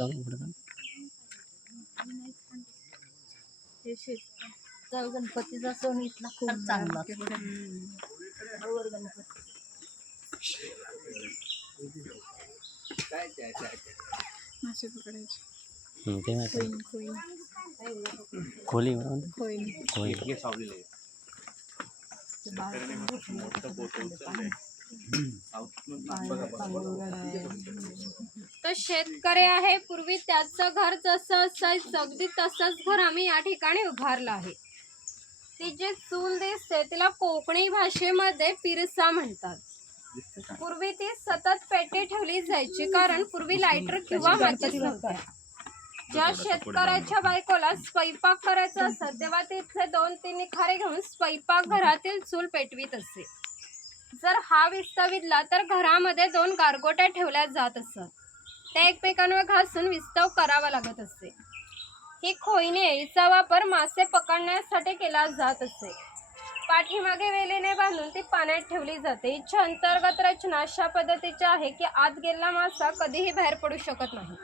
चालू पडतं हे शेत गणपतीचा सण इथला खूप चांगला मासे पकडायचे हं, खोली खोली तर शेतकरी आहे. पूर्वी त्याचं घर जसं असायचं अगदी तसंच घर आम्ही या ठिकाणी उभारलं आहे. ती जी चूल दिसते तिला कोकणी भाषेमध्ये पिरसा म्हणतात. पूर्वी ती सतत पेटे ठेवली जायची कारण पूर्वी लायटर किंवा माती नव्हत्या. ज्या शेतकऱ्याच्या बायकोला स्वयंपाक करायचा असत तेव्हा तिथले दोन तीन निखारे घेऊन स्वयंपाक घरातील चूल पेटवीत असे. जर हा विस्तवितला तर घरामध्ये दोन गारगोट्या ठेवल्या जात असत. त्या एकमेकांवर घासून विस्तव करावा लागत असे. ही खोईने हिचा वापर मासे पकडण्यासाठी केला जात असे. पाठीमागे वेलीने बांधून ती पाण्यात ठेवली जाते. हिची अंतर्गत रचना अशा पद्धतीची आहे की आत गेलेला मासा कधीही बाहेर पडू शकत नाही.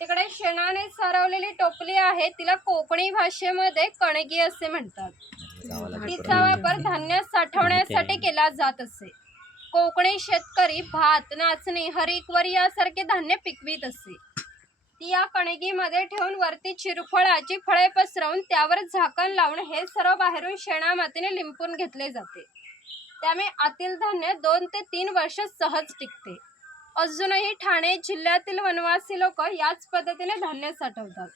तिकडे शेणाने सारवलेली टोपली आहे तिला कोकणी भाषेमध्ये कणगी असे म्हणतात. तिचा वापर धान्य साठवण्यासाठी केला जात असे. कोकणी शेतकरी भात नाचणी हरिकवरी यासारखे धान्य पिकवीत असे. ती या कणगीमध्ये ठेवून वरती चिरफळाची फळे पसरवून त्यावर झाकण लावून हे सर्व बाहेरून शेणामातीने लिंपून घेतले जाते. त्यामुळे आतील धान्य दोन ते तीन वर्ष सहज टिकते. अजूनही ठाणे जिल्ह्यातील वनवासी लोक याच पद्धतीने धान्य साठवतात.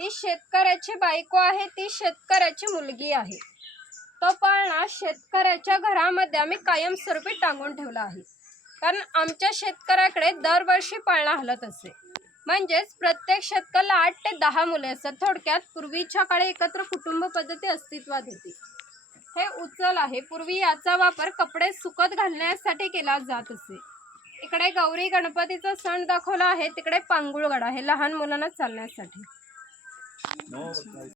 ही शेतकऱ्याची बायको आहे ती शेतकऱ्याची मुलगी आहे. तो पाळणा शेतकऱ्याच्या घरामध्ये आम्ही कायमस्वरूपी टांगून ठेवला आहे. कारण आमच्या शेतकऱ्याकडे दरवर्षी पाळणा हलत असे म्हणजेच प्रत्येक शेतकऱ्याला आठ ते दहा मुले असतात. थोडक्यात पूर्वीच्या काळी एकत्र कुटुंब पद्धती अस्तित्वात होती. हे उचल आहे. पूर्वी याचा वापर कपडे सुकत घालण्यासाठी केला जात असे. इकडे गौरी गणपतीचा सण दाखवला आहे. तिकडे पांगुळगड आहे. लहान मुलांना चालण्यासाठी.